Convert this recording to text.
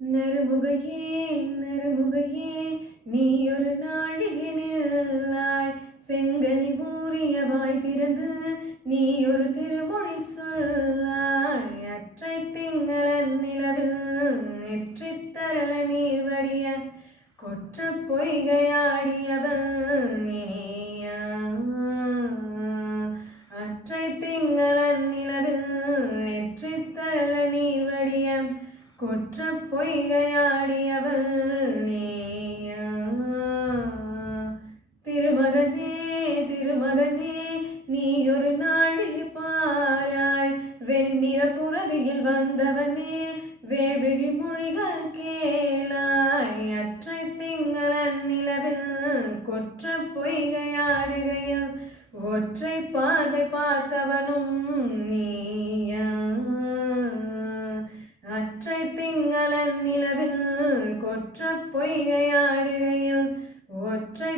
நறுமுகையே நறுமுகையே நீ ஒரு நாழிகையாய் செங்கனி ஊறிய வாய் திறந்து நீ ஒரு திருமொழி சொல்லாய் அற்றை திங்களன் நிலவில் நெற்றித் தரல நீர் வடிய கொற்ற பொய்கையாடியவள் நீயா அற்றை திங்களன் நிலவில் நெற்றித் தரல நீர் வடிய கொற்ற பொய்கையாடியவள் நீயா திருமகனே திருமகனே நீ ஒரு நாழிகை பாராய் வெண்ணிற புறவியில் வந்தவனே வேவிழி மொழிகள் கேளாய் அற்றை திங்களன் நிலவில் கொற்ற பொய்கையாடுகையில் ஒற்றை பார்வை பார்த்தவனும் நீயா அற்றை திங்களன் நிலவில் கொற்ற பொய்கையாடுகையில் ஒற்றை